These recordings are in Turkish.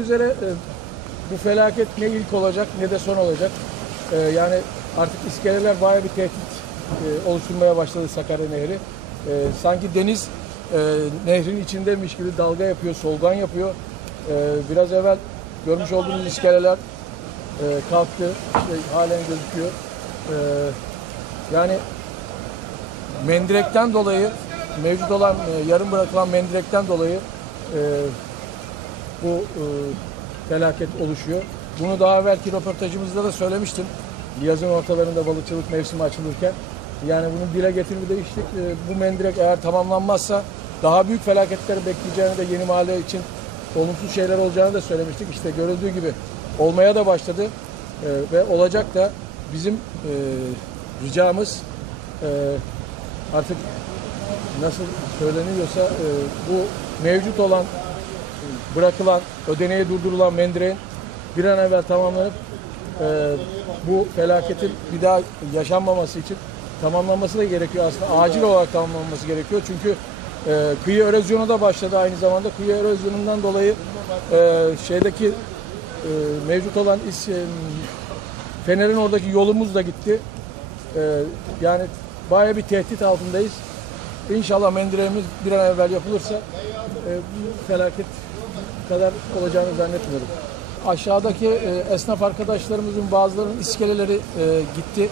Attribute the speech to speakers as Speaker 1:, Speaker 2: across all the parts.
Speaker 1: üzere e, bu felaket ne ilk olacak ne de son olacak. E, yani artık iskeleler bayağı bir tehdit e, oluşturmaya başladı Sakarya Nehri. E, sanki deniz nehrin içindeymiş gibi dalga yapıyor, solgan yapıyor. Biraz evvel görmüş olduğunuz iskeleler kalktı, işte halen gözüküyor. Yani mendirekten dolayı mevcut olan yarım bırakılan mendirekten dolayı bu e, felaket oluşuyor. Bunu daha evvelki röportajımızda da söylemiştim. Yazın ortalarında balıkçılık mevsimi açılırken. Yani bunu dile getirmede içtik. E, bu mendirek eğer tamamlanmazsa daha büyük felaketler bekleyeceğini de yeni mahalle için olumsuz şeyler olacağını da söylemiştik. İşte görüldüğü gibi olmaya da başladı E, ve olacak da bizim e, ricamız e, artık nasıl söyleniyorsa e, bu mevcut olan bırakılan, ödeneğe durdurulan mendireğin bir an evvel tamamlanıp e, bu felaketin bir daha yaşanmaması için tamamlanması da gerekiyor aslında. Acil olarak tamamlanması gerekiyor. Çünkü e, kıyı erozyonu da başladı aynı zamanda. Kıyı erozyonundan dolayı e, şeydeki e, mevcut olan is, e, Fener'in oradaki yolumuz da gitti. E, yani bayağı bir tehdit altındayız. İnşallah mendireğimiz bir an evvel yapılırsa e, felaket kadar olacağını zannetmiyorum. Aşağıdaki e, esnaf arkadaşlarımızın bazılarının iskeleleri e, gitti.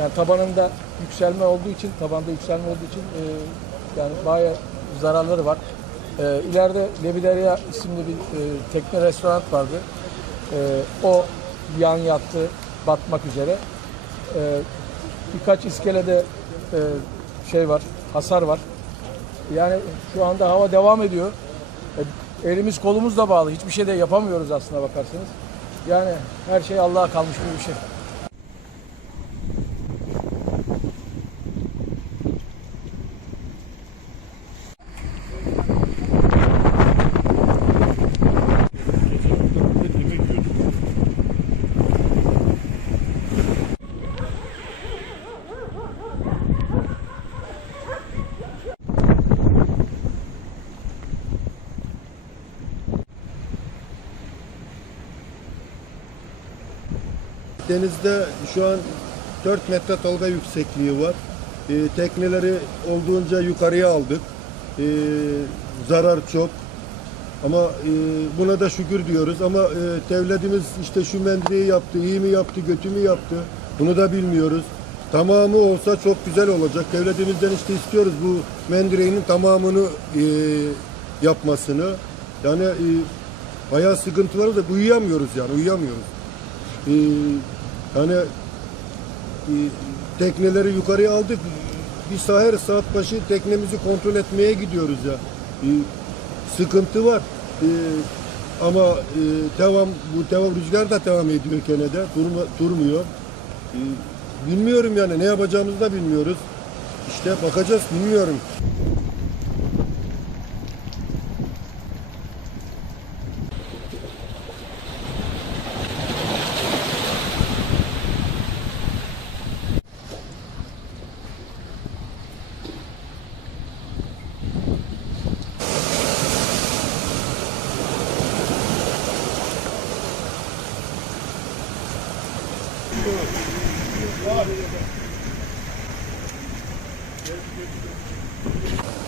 Speaker 1: Yani tabanında yükselme olduğu için, tabanda yükselme olduğu için e, yani bayağı zararları var. E, ileride Lebideria isimli bir e, tekne restoran vardı. E, o yan yattı, batmak üzere. E, birkaç iskelede e, şey var, hasar var. Yani şu anda hava devam ediyor. E, elimiz kolumuz da bağlı. Hiçbir şey de yapamıyoruz aslına bakarsanız. Yani her şey Allah'a kalmış bir şey.
Speaker 2: Denizde şu an 4 metre dalga yüksekliği var. Ee, tekneleri olduğunca yukarıya aldık. Ee, zarar çok. Ama e, buna da şükür diyoruz. Ama e, devletimiz işte şu mendreyi yaptı, iyi mi yaptı, kötü mü yaptı? Bunu da bilmiyoruz. Tamamı olsa çok güzel olacak. Devletimizden işte istiyoruz bu mendireğinin tamamını e, yapmasını. Yani e, bayağı sıkıntıları da uyuyamıyoruz yani uyuyamıyoruz. Ee, hani e, tekneleri yukarıya aldık. Bir saher saat başı teknemizi kontrol etmeye gidiyoruz ya. Ee, sıkıntı var. Ee, ama e, devam bu devam rüzgar da devam ediyor gene de durma, durmuyor. Bilmiyorum yani ne yapacağımızı da bilmiyoruz. İşte bakacağız bilmiyorum. Thank you.